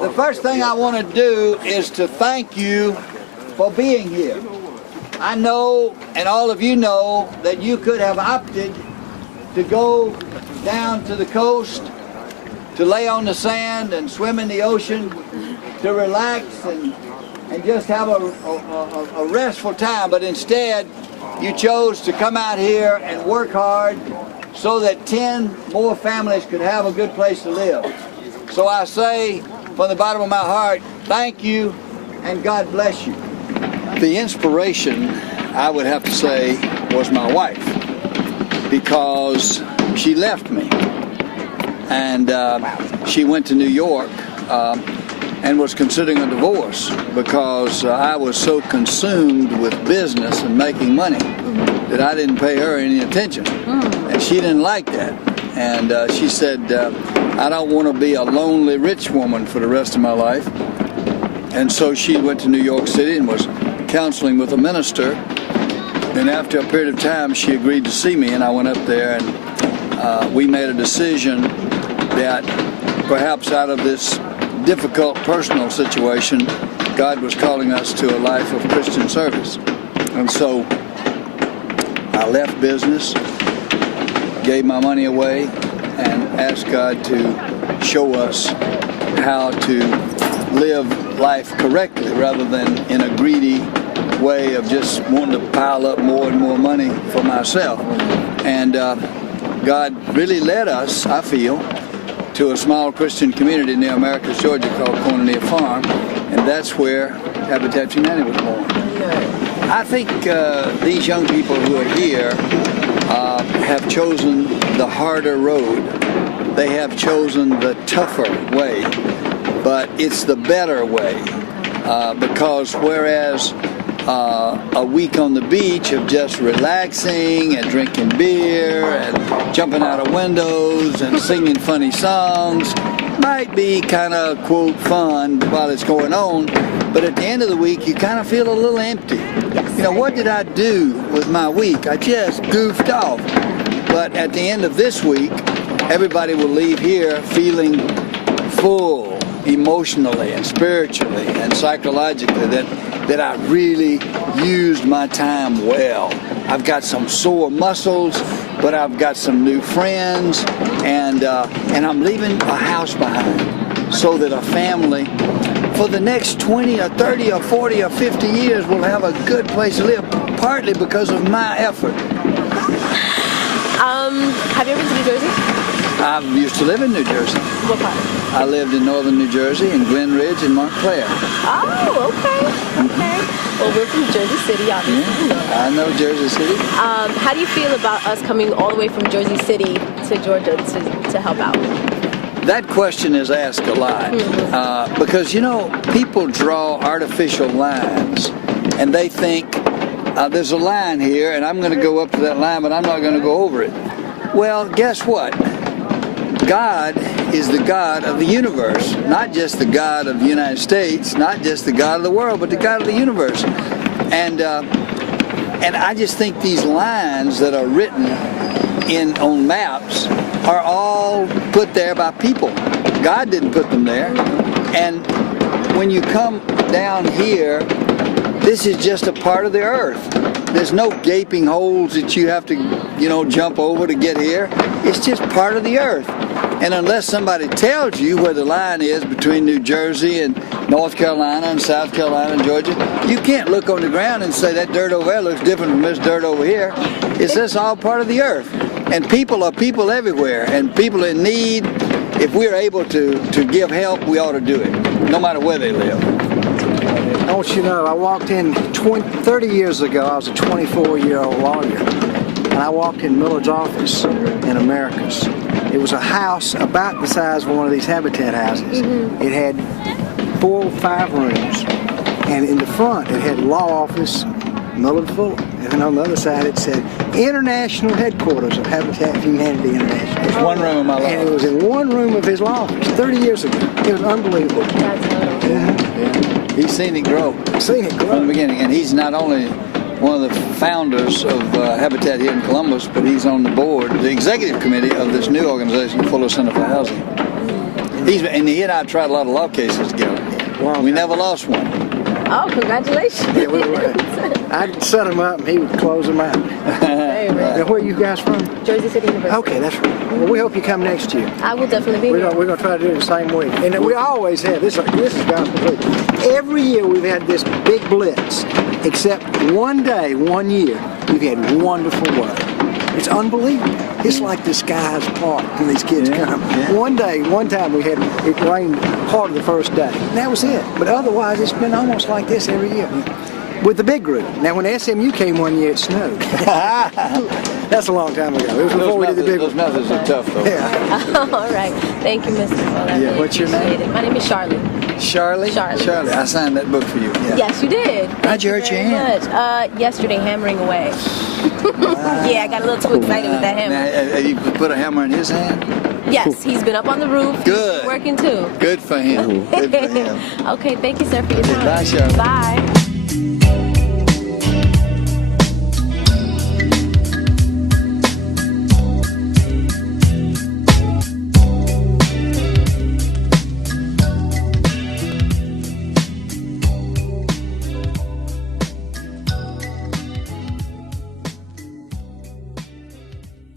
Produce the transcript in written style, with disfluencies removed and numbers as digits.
The first thing I want to do is to thank you for being here. I know, and all of you know, that you could have opted to go down to the coast, to lay on the sand and swim in the ocean, to relax and just have a restful time. But instead, you chose to come out here and work hard so that 10 more families could have a good place to live. So I say, from the bottom of my heart, thank you and God bless you. The inspiration, I would have to say, was my wife, because she left me and she went to New York and was considering a divorce because I was so consumed with business and making money that I didn't pay her any attention. And she didn't like that. And she said, I don't want to be a lonely rich woman for the rest of my life. And so she went to New York City and was counseling with a minister. And after a period of time, she agreed to see me, and I went up there, and we made a decision that perhaps out of this difficult personal situation, God was calling us to a life of Christian service. And so I left business, gave my money away, and asked God to show us how to live life correctly rather than in a greedy way of just wanting to pile up more and more money for myself. And God really led us, I feel, to a small Christian community near Americus, Georgia called Cornelia Farm, and that's where Habitat for Humanity was born. I think these young people who are here have chosen the harder road. They have chosen the tougher way, but it's the better way because whereas a week on the beach of just relaxing and drinking beer and jumping out of windows and singing funny songs might be kind of, quote, fun while it's going on, but at the end of the week you kind of feel a little empty. You know, what did I do with my week? I just goofed off. But at the end of this week, everybody will leave here feeling full emotionally and spiritually and psychologically that I really used my time well. I've got some sore muscles, but I've got some new friends, and I'm leaving a house behind so that a family for the next 20 or 30 or 40 or 50 years will have a good place to live, partly because of my effort. Have you ever been to New Jersey? I used to live in New Jersey. What part? I lived in northern New Jersey, in Glen Ridge and Montclair. Oh, okay. Well, we're from Jersey City, obviously. Yeah, I know Jersey City. How do you feel about us coming all the way from Jersey City to Georgia to help out? That question is asked a lot because, you know, people draw artificial lines and they think there's a line here and I'm going to go up to that line, but I'm not going to go over it. Well, guess what? God is the God of the universe, not just the God of the United States, not just the God of the world, but the God of the universe. And I just think these lines that are written on maps are all put there by people. God didn't put them there. And when you come down here, this is just a part of the earth. There's no gaping holes that you have to, you know, jump over to get here. It's just part of the earth. And unless somebody tells you where the line is between New Jersey and North Carolina and South Carolina and Georgia, you can't look on the ground and say that dirt over there looks different from this dirt over here. It's just all part of the earth. And people are people everywhere, and people in need. If we're able to give help, we ought to do it, no matter where they live. I want you to know, I walked in 30 years ago. I was a 24-year-old lawyer, and I walked in Millard's office in Americus. It was a house about the size of one of these Habitat houses. It had 4 or 5 rooms, and in the front it had law office, Millard Fuller, and then on the other side it said International Headquarters of Habitat for Humanity International. It's one room of my law office. And it was in one room of his law office 30 years ago. It was unbelievable. He's seen it grow. Seen it grow. From the beginning, and he's not only one of the founders of Habitat here in Columbus, but he's on the board, the executive committee of this new organization, Fuller Center for Housing. He and I tried a lot of law cases together. Wow. We never lost one. Oh, congratulations. Yeah, we were. I'd set him up and he would close them out. Very rare. Now, where are you guys from? Jersey City University. Okay, that's right. Well, we hope you come next year. I will definitely be We're here. going to try to do it the same way. And we always have. This is gospel truth. Every year we've had this big blitz, except one day, one year, we've had wonderful weather. It's unbelievable. It's like the skies part when these kids come. Yeah. One time it rained part of the first day. And that was it. But otherwise, it's been almost like this every year. With the big group. Now, when SMU came one year, it snowed. That's a long time ago. It was before we did the big Those methods are tough, though. Yeah. All right. Thank you, Mr. Fuller. I really What's your name? appreciate it. My name is Charlie. Charlie? Charlie. I signed that book for you. Yeah. Yes, you did. How'd you hurt your Very hand? much. Yesterday, hammering away. Yeah, I got a little too excited with that hammer. Now, you put a hammer in his hand? Yes, he's been up on the roof. Good. He's working too. Good for him. Good for him. Okay, thank you, sir, for your time. Bye, Charlie. Bye.